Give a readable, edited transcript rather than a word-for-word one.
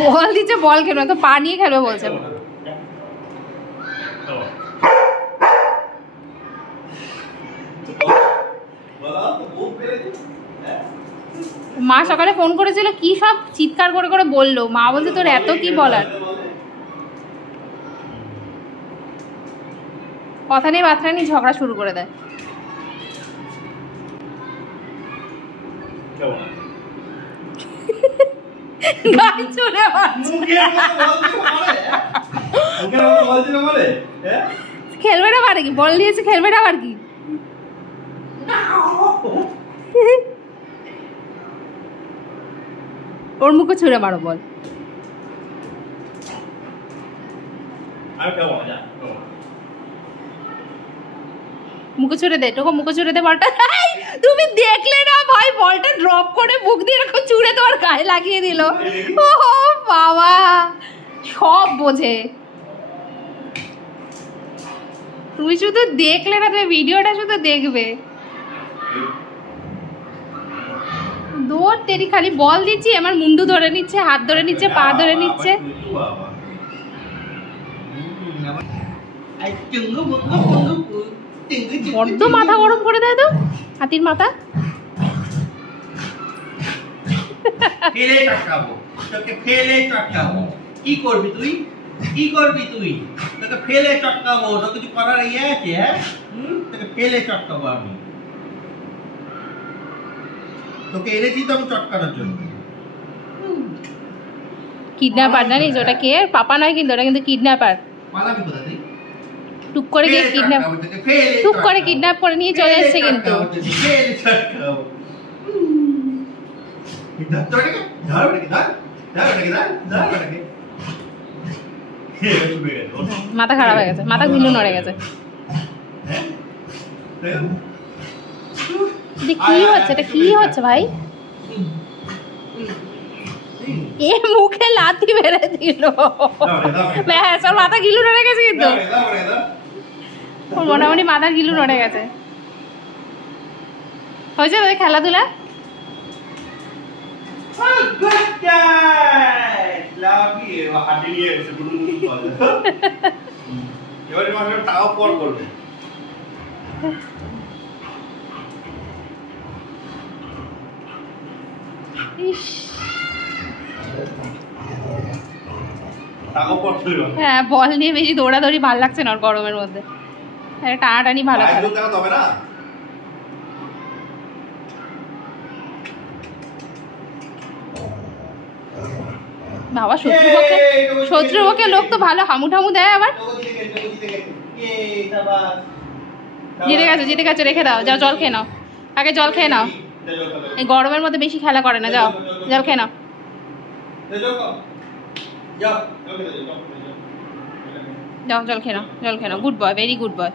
বল দিচ্ছে, বল খেলবে তো, পা নিয়ে খেলবে বলছে। মা সকালে ফোন করেছিল, কি সব চিৎকার করে করে বললো। মা বলছে তোর এত কি বলার, কথা নেই বার্তা নেই, ঝগড়া শুরু করে দেয়। খেলবে না পারে কি, বল দিয়েছে খেলবে না আবার কি। ওর মুখে ছুঁড়ে মারো বল। মুখে ছুঁড়ে দে, টোকো মুখে ছুঁড়ে দে বলটা। তুমি দেখলে না ভাই, বলটা ড্রপ করে মুখ দিয়ে এরকম ছুঁড়ে তোমার গায়ে লাগিয়ে দিল। ও বাবা, সব বোঝে। তুমি শুধু দেখলে না, তুমি ভিডিওটা শুধু দেখবে। দৌড় তেরি, খালি বল দিচ্ছি, আমার মুন্ডু ধরে নিচ্ছে, হাত ধরে নিচ্ছে, পা ধরে নিচ্ছে। বড্ড মাথা গরম করে দেয় তো হাতির মাথা। ফেলে চটকাবো তোকে, ফেলে চটকাবো। কি করবি তুই, কি করবি তুই? তোকে ফেলে চটকাবো, তোর কিছু করার ইয়ে আছে? হ্যাঁ, তোকে ফেলে চটকাবো আমি। তোকে এনেছি তো আমি চটকানোর জন্য। কিডন্যাপার জানিস ওটা কে? পাপা নয় কিন্তু, ওটা কিন্তু কিডন্যাপার। পালাবি কোথা থেকে? টুক করে গিয়ে কিডন্যাপ, টুক করে কিডন্যাপ করে নিয়ে চলে এসেছে কিন্তু। মাথা খারাপ হয়ে গেছে, মাথা ঘিলু নড়ে গেছে। কি হচ্ছে এটা, কি হচ্ছে ভাই? এ মুখে লাথি মেরে দিল, ব্যাস ওর মাথা গিলু নড়ে গেছে কিন্তু, ওর মোটামুটি মাথার গিলু নড়ে গেছে। হয়েছে ওই খেলাধুলা? হ্যাঁ, বল নিয়ে বেশি দৌড়াদৌড়ি ভালো লাগছে না ওর গরমের মধ্যে, টানাটানি ভালো লাগে। বাবা শত্রুপক্ষে লোক তো ভালো হামু ঠামু দেয় আবার। জিতে গেছে, রেখে দাও, যাও জল খেয়ে নাও, আগে জল খেয়ে নাও। এই গরমের মধ্যে বেশি খেলা করে না, যাও জল খেয়ে নাও। যাও জল খেয়ে নাও, জল খেয়ে নাও। গুড বয়, ভেরি গুড বয়।